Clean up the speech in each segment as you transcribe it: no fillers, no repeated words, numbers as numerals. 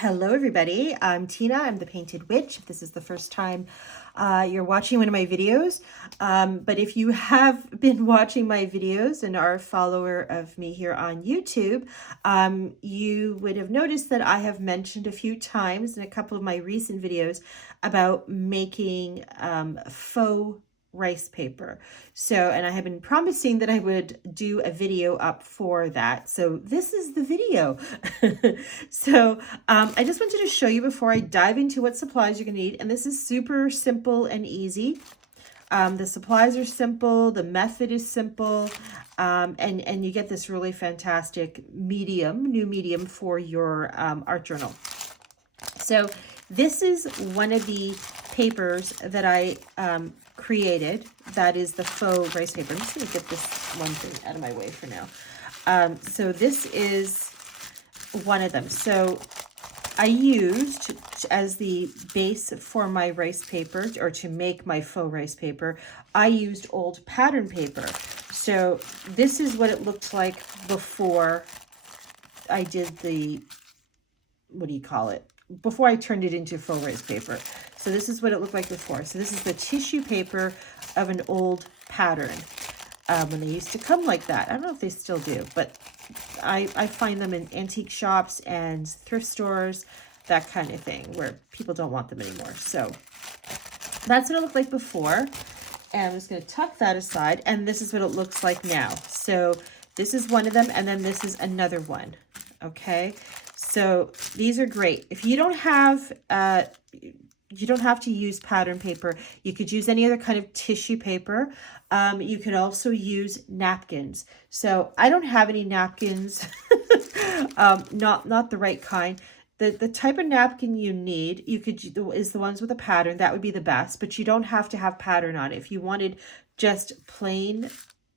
Hello everybody, I'm Tina, I'm the Painted Witch. If this is the first time you're watching one of my videos, but if you have been watching my videos and are a follower of me here on YouTube, you would have noticed that I have mentioned a few times in a couple of my recent videos about making faux rice paper. So, and I have been promising that I would do a video up for that. So this is the video. So I just wanted to show you before I dive into what supplies you're gonna need. And this is super simple and easy. The supplies are simple, the method is simple, and you get this really fantastic new medium for your art journal. So this is one of the papers that I created. That is the faux rice paper. I'm just going to get this one thing out of my way for now. So this is one of them. So I used as the base for my rice paper, or to make my faux rice paper, I used old pattern paper. So this is what it looked like before I did the, what do you call it? Before I turned it into faux rice paper. So this is what it looked like before. So this is the tissue paper of an old pattern. When they used to come like that. I don't know if they still do, but I find them in antique shops and thrift stores, that kind of thing, where people don't want them anymore. So that's what it looked like before. And I'm just going to tuck that aside. And this is what it looks like now. So this is one of them. And then this is another one. Okay. So these are great. If you don't have, you don't have to use pattern paper. You could use any other kind of tissue paper. You could also use napkins. So I don't have any napkins, not the right kind. The type of napkin you need, is the ones with a pattern. That would be the best, but you don't have to have pattern on it. If you wanted just plain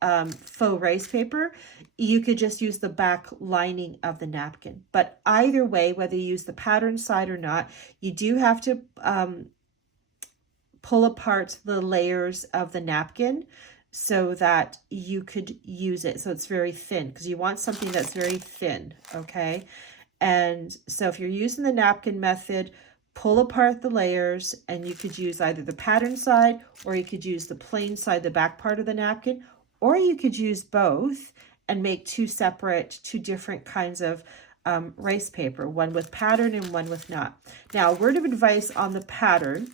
faux rice paper, you could just use the back lining of the napkin. But either way, whether you use the pattern side or not, you do have to pull apart the layers of the napkin so that you could use it. So it's very thin, because you want something that's very thin, okay? And so if you're using the napkin method, pull apart the layers, and you could use either the pattern side, or you could use the plain side, the back part of the napkin, or you could use both and make two different kinds of rice paper, one with pattern and one with not. Now, a word of advice on the pattern: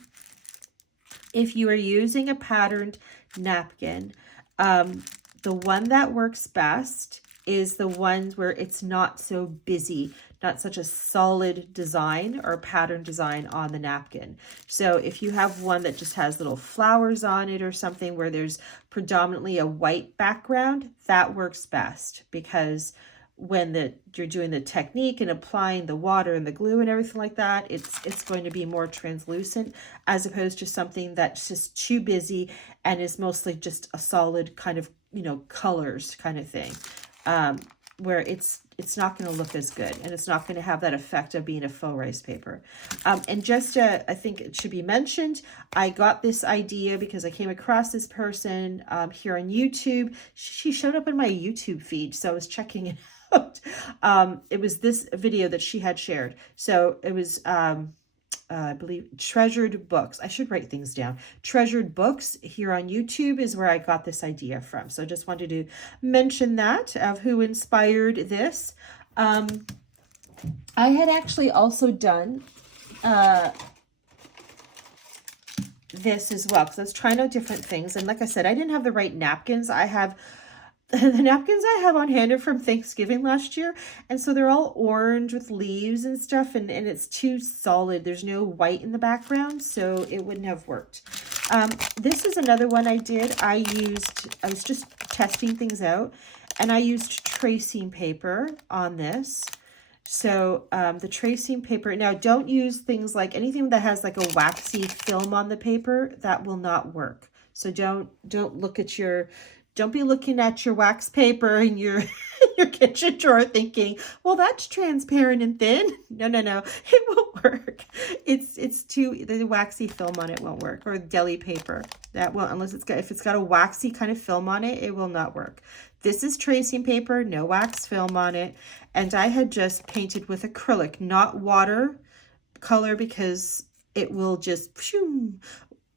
if you are using a patterned napkin, the one that works best is the ones where it's not so busy, not such a solid design or pattern design on the napkin. So if you have one that just has little flowers on it or something where there's predominantly a white background, that works best, because when you're doing the technique and applying the water and the glue and everything like that, it's going to be more translucent, as opposed to something that's just too busy and is mostly just a solid kind of, colors kind of thing, where it's not going to look as good, and it's not going to have that effect of being a faux rice paper. And just I think it should be mentioned, I got this idea because I came across this person here on YouTube. She showed up in my YouTube feed, so I was checking it out. It was this video that she had shared. So it was I believe Treasured Books. I should write things down. Treasured Books here on YouTube is where I got this idea from. So just wanted to mention that, of who inspired this. I had actually also done this as well, because I was trying out different things. And like I said, I didn't have the right napkins. I have the napkins I have on hand are from Thanksgiving last year, and so they're all orange with leaves and stuff, and it's too solid. There's no white in the background, so it wouldn't have worked. This is another one I did. I was just testing things out, and I used tracing paper on this. So the tracing paper, now don't use things like anything that has like a waxy film on the paper. That will not work. So don't be looking at your wax paper in your your kitchen drawer thinking, well, that's transparent and thin. No, it won't work. The waxy film on it won't work, or deli paper. That won't, if it's got a waxy kind of film on it, it will not work. This is tracing paper, no wax film on it. And I had just painted with acrylic, not water color, because it will just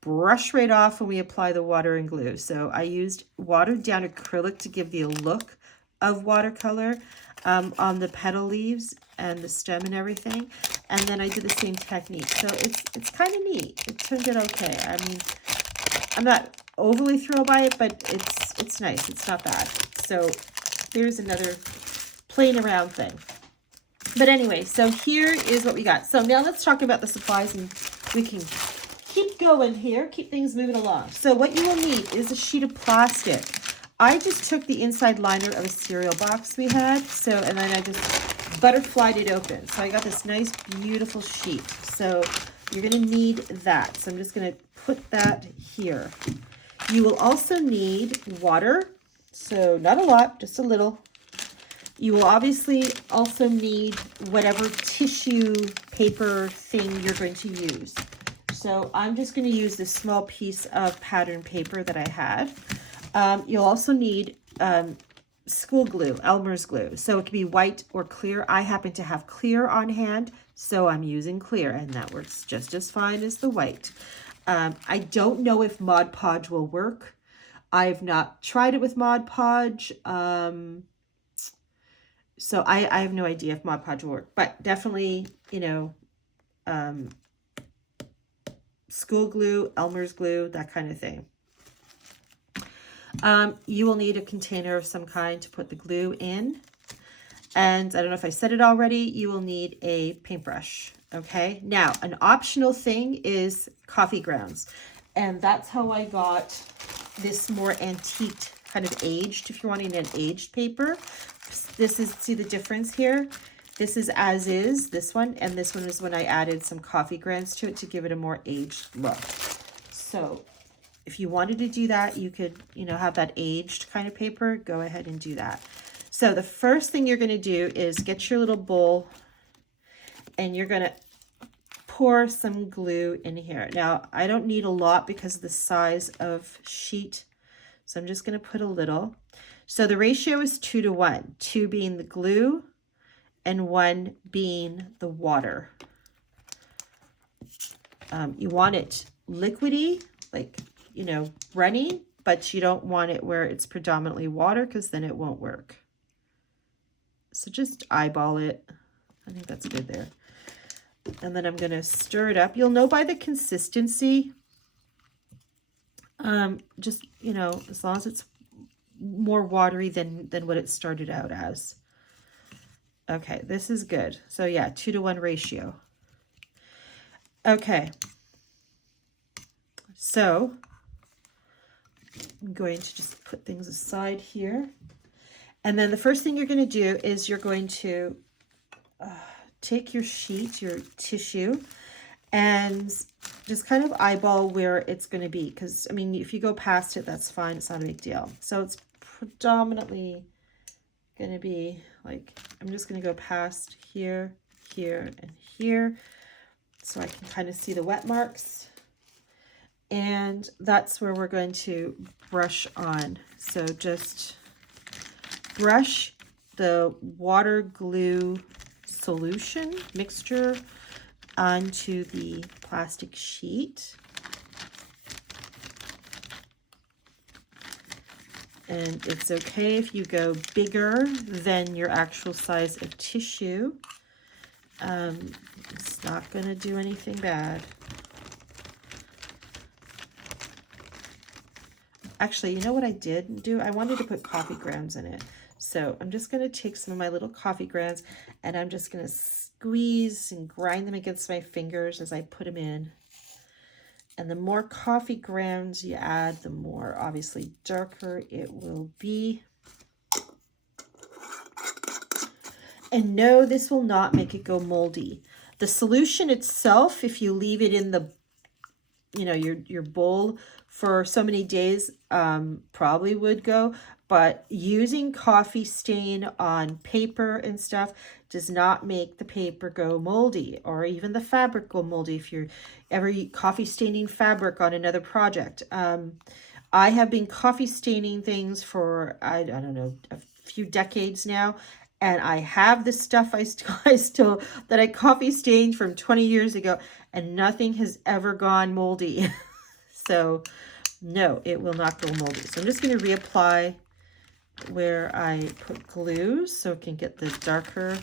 brush right off when we apply the water and glue. So I used watered down acrylic to give the look of watercolor on the petal leaves and the stem and everything. And then I did the same technique. So it's kind of neat. It turned out okay. I mean, I'm not overly thrilled by it, but it's nice. It's not bad. So there's another playing around thing. But anyway, so here is what we got. So now let's talk about the supplies, and we can keep going here, keep things moving along. So what you will need is a sheet of plastic. I just took the inside liner of a cereal box we had, and then I just butterflied it open. So I got this nice, beautiful sheet. So you're gonna need that. So I'm just gonna put that here. You will also need water. So not a lot, just a little. You will obviously also need whatever tissue paper thing you're going to use. So I'm just going to use this small piece of pattern paper that I had. You'll also need school glue, Elmer's glue. So it can be white or clear. I happen to have clear on hand, so I'm using clear, and that works just as fine as the white. I don't know if Mod Podge will work. I've not tried it with Mod Podge. So I have no idea if Mod Podge will work, but definitely, you know, school glue, Elmer's glue, that kind of thing. You will need a container of some kind to put the glue in. And I don't know if I said it already, you will need a paintbrush. Okay, now an optional thing is coffee grounds. And that's how I got this more antiqued, kind of aged, if you're wanting an aged paper. This is, see the difference here? This is as is, this one, and this one is when I added some coffee grounds to it to give it a more aged look. So if you wanted to do that, you could, you know, have that aged kind of paper, go ahead and do that. So the first thing you're gonna do is get your little bowl, and you're gonna pour some glue in here. Now, I don't need a lot because of the size of sheet, so I'm just gonna put a little. So the ratio is 2 to 1, 2 being the glue and 1 being the water. You want it liquidy, like, you know, runny, but you don't want it where it's predominantly water, because then it won't work. So just eyeball it. I think that's good there. And then I'm going to stir it up. You'll know by the consistency. Just, you know, as long as it's more watery than what it started out as. Okay, this is good. So yeah, 2 to 1 ratio. Okay. So I'm going to just put things aside here. And then the first thing you're going to do is you're going to take your sheet, your tissue, and just kind of eyeball where it's going to be. Because, I mean, if you go past it, that's fine. It's not a big deal. So it's predominantly going to be like, I'm just going to go past here, here, and here, so I can kind of see the wet marks. And that's where we're going to brush on. So just brush the water glue solution mixture onto the plastic sheet. And it's okay if you go bigger than your actual size of tissue. It's not going to do anything bad. Actually, you know what I did do? I wanted to put coffee grounds in it. So I'm just going to take some of my little coffee grounds, and I'm just going to squeeze and grind them against my fingers as I put them in. And the more coffee grounds you add, the more obviously darker it will be. And no, this will not make it go moldy. The solution itself, if you leave it in the, you know, your bowl for so many days, probably would go. But using coffee stain on paper and stuff does not make the paper go moldy, or even the fabric go moldy if you're ever coffee staining fabric on another project. I have been coffee staining things for, I don't know, a few decades now, And I have this stuff that I coffee stained from 20 years ago, and nothing has ever gone moldy. So no, it will not go moldy. So I'm just going to reapply where I put glue so it can get the darker.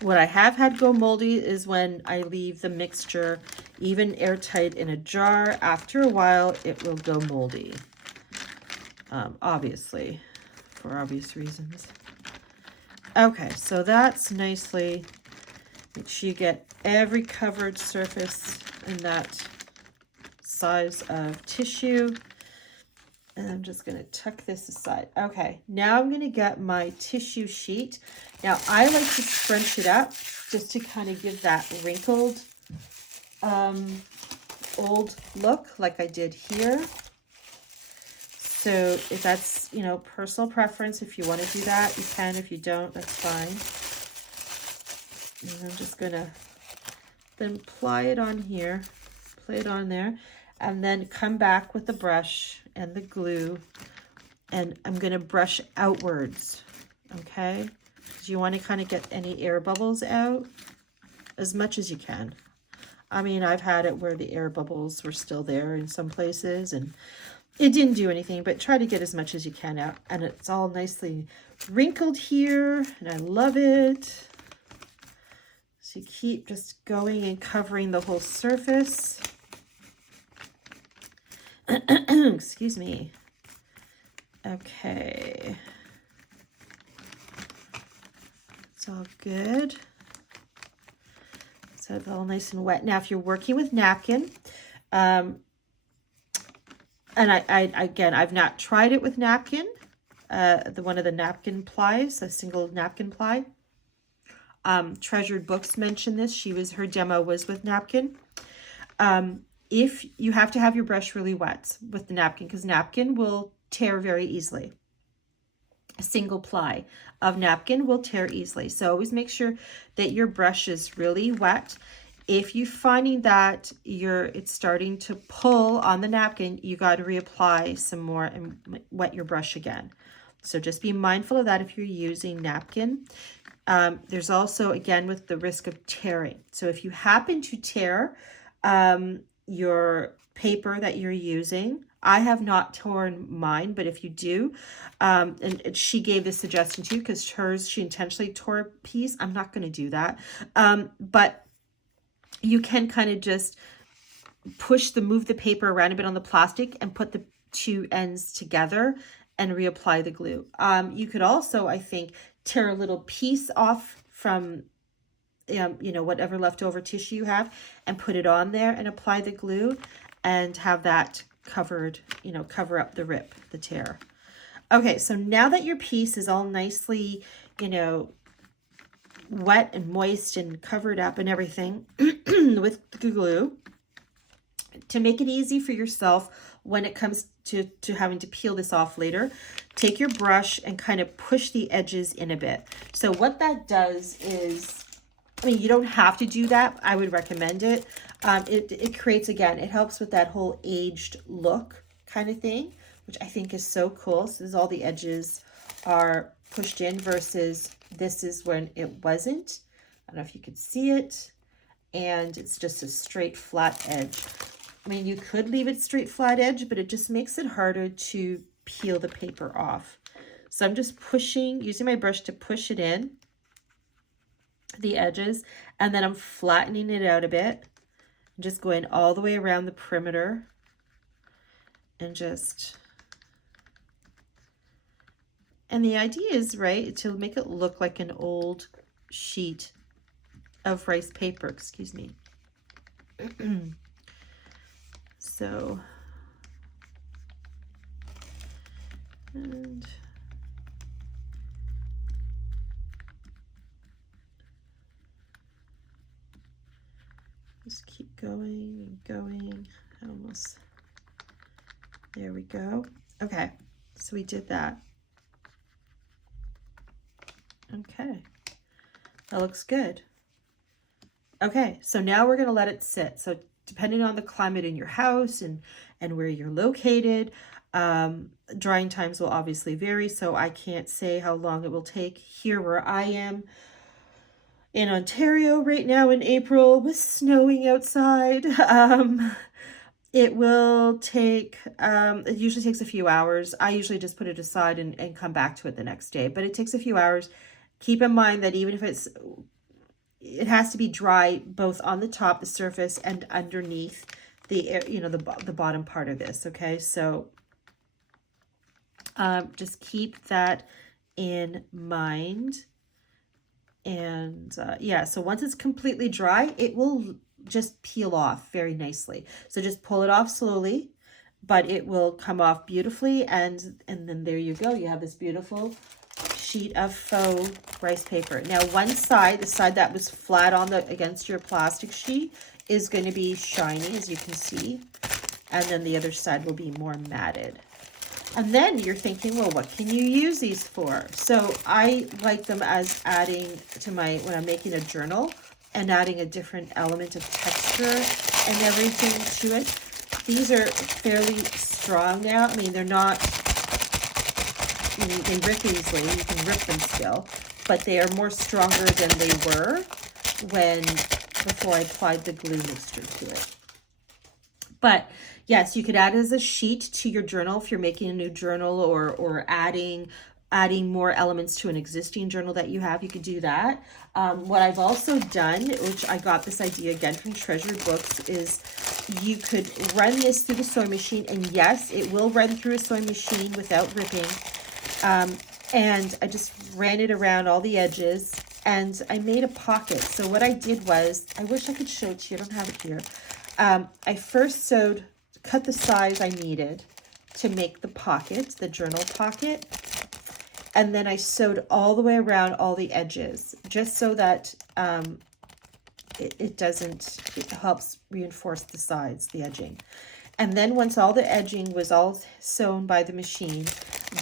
What I have had go moldy is when I leave the mixture even airtight in a jar. After a while, it will go moldy. Obviously, for obvious reasons. Okay, so that's nicely, make sure you get every covered surface in that size of tissue. And I'm just going to tuck this aside. Okay, now I'm going to get my tissue sheet. Now, I like to scrunch it up just to kind of give that wrinkled old look like I did here. So if that's, you know, personal preference, if you want to do that, you can. If you don't, that's fine. And I'm just going to then ply it on here, play it on there, and then come back with the brush and the glue, and I'm going to brush outwards, okay? Because you want to kind of get any air bubbles out as much as you can. I mean, I've had it where the air bubbles were still there in some places, and it didn't do anything, but try to get as much as you can out. And it's all nicely wrinkled here, and I love it. So you keep just going and covering the whole surface. Excuse me. Okay. It's all good. So it's all nice and wet. Now, if you're working with napkin, and again, I've not tried it with napkin, one of the napkin plies, a single napkin ply. Treasured Books mentioned this. Her demo was with napkin. If you have to have your brush really wet with the napkin, because napkin will tear very easily. A single ply of napkin will tear easily. So always make sure that your brush is really wet. If you're finding that it's starting to pull on the napkin, you got to reapply some more and wet your brush again. So just be mindful of that if you're using napkin. There's also, again, with the risk of tearing. So if you happen to tear your paper that you're using, I have not torn mine, but if you do, and she gave this suggestion too, because she intentionally tore a piece. I'm not going to do that. But you can kind of just move the paper around a bit on the plastic and put the two ends together and reapply the glue. You could also, I think, tear a little piece off from you know, whatever leftover tissue you have, and put it on there and apply the glue and have that covered, you know, cover up the rip, the tear. Okay, so now that your piece is all nicely, you know, wet and moist and covered up and everything with the glue, to make it easy for yourself when it comes to having to peel this off later, take your brush and kind of push the edges in a bit. So what that does is, I mean, you don't have to do that. I would recommend it. It creates, again, it helps with that whole aged look kind of thing, which I think is so cool. So this is all the edges are pushed in versus this is when it wasn't. I don't know if you could see it. And it's just a straight flat edge. I mean, you could leave it straight flat edge, but it just makes it harder to peel the paper off. So I'm just using my brush to push it in, the edges, and then I'm flattening it out a bit. I'm just going all the way around the perimeter and and the idea is, right, to make it look like an old sheet of rice paper, excuse me. So, and just keep going and going. Almost, there we go. Okay, so we did that. Okay, that looks good. Okay, so now we're gonna let it sit. So depending on the climate in your house and where you're located, drying times will obviously vary. So I can't say how long it will take here where I am in Ontario right now in April with snowing outside. It will take, it usually takes a few hours. I usually just put it aside and come back to it the next day, but it takes a few hours. Keep in mind that even if it has to be dry both on the top, the surface, and underneath the, you know, the bottom part of this. Okay. So, just keep that in mind. And, yeah, so once it's completely dry, it will just peel off very nicely. So just pull it off slowly, but it will come off beautifully. And then there you go. You have this beautiful sheet of faux rice paper. Now, one side, the side that was flat on against your plastic sheet, is going to be shiny, as you can see. And then the other side will be more matted. And then you're thinking, well, what can you use these for? So I like them as adding to when I'm making a journal and adding a different element of texture and everything to it. These are fairly strong now. I mean, they're not, you know, you can rip easily, you can rip them still, but they are more stronger than they were before I applied the glue mixture to it. But yes, you could add it as a sheet to your journal if you're making a new journal, or adding more elements to an existing journal that you have. You could do that. What I've also done, which I got this idea again from Treasured Books, is you could run this through the sewing machine, and yes, it will run through a sewing machine without ripping. And I just ran it around all the edges, and I made a pocket. So what I did was, I wish I could show it to you. I don't have it here. I first cut the size I needed to make the pocket, the journal pocket. And then I sewed all the way around all the edges, just so that it helps reinforce the sides, the edging. And then once all the edging was all sewn by the machine,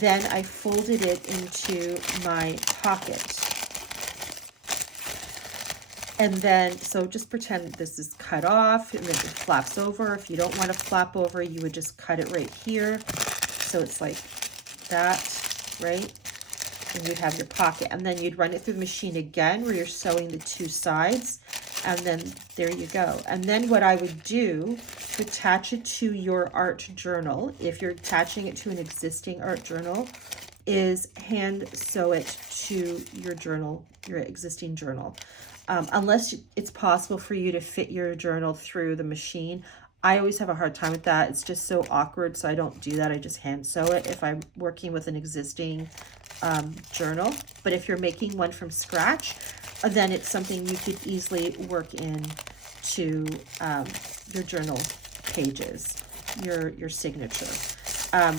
then I folded it into my pocket. And then, so just pretend that this is cut off and it flaps over. If you don't want to flap over, you would just cut it right here. So it's like that, right? And you'd have your pocket. And then you'd run it through the machine again where you're sewing the two sides. And then there you go. And then what I would do to attach it to your art journal, if you're attaching it to an existing art journal, is hand sew it to your journal, your existing journal. Unless it's possible for you to fit your journal through the machine. I always have a hard time with that. It's just so awkward, so I don't do that. I just hand sew it if I'm working with an existing journal. But if you're making one from scratch, then it's something you could easily work in to your journal pages, your signature. A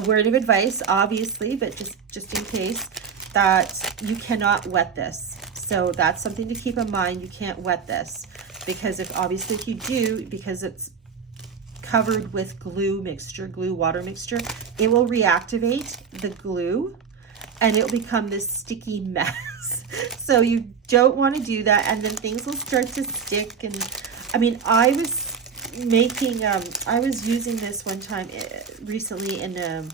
word of advice, obviously, but just in case, that you cannot wet this. So that's something to keep in mind. You can't wet this, because if you do, because it's covered with glue water mixture, it will reactivate the glue and it'll become this sticky mess. So you don't want to do that, and then things will start to stick. And I mean, I was using this one time recently in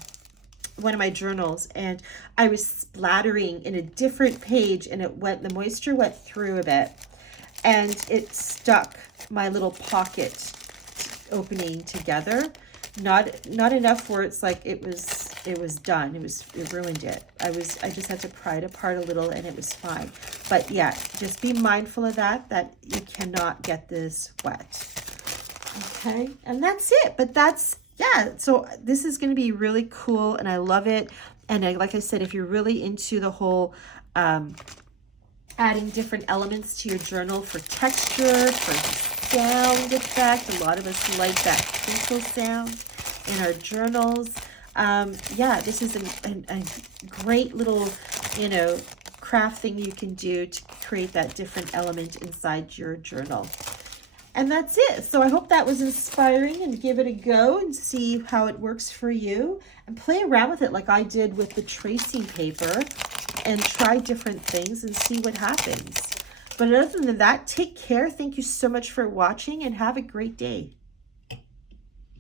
one of my journals, and I was splattering in a different page, and the moisture went through a bit, and it stuck my little pocket opening together. Not enough where it's like it was done. It ruined it. I just had to pry it apart a little, and it was fine. But yeah, just be mindful of that you cannot get this wet. Okay, and that's it. But yeah, so this is going to be really cool, and I love it. And like I said, if you're really into the whole adding different elements to your journal for texture, for sound effect, a lot of us like that crinkle sound in our journals. Yeah, this is a great little, craft thing you can do to create that different element inside your journal. And that's it. So I hope that was inspiring, and give it a go and see how it works for you, and play around with it like I did with the tracing paper, and try different things and see what happens. But other than that, take care. Thank you so much for watching and have a great day.